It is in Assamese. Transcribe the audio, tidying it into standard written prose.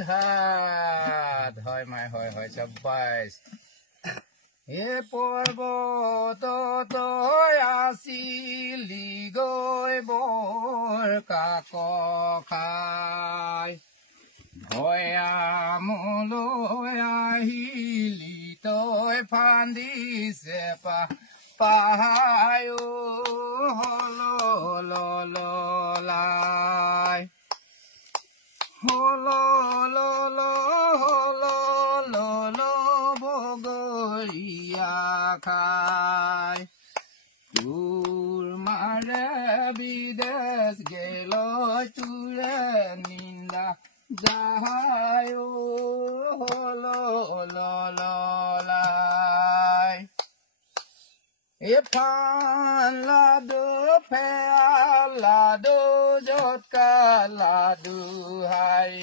ধাত হয় মাই হয় চাব্বাইছ এ পৰ্বতত আছিলি গৈ বৰ কাক খাই ভৈয়ামলৈ আহিলি তই ফান্দিছে পাহায় হললাই হল বগৰীয়া খাই তোৰ মাৰে বিদেশ গেল তোৰে নিন্দা যাহায় হললাই এফান লাডু ফেয়া লাডু জটকা লাডু হাই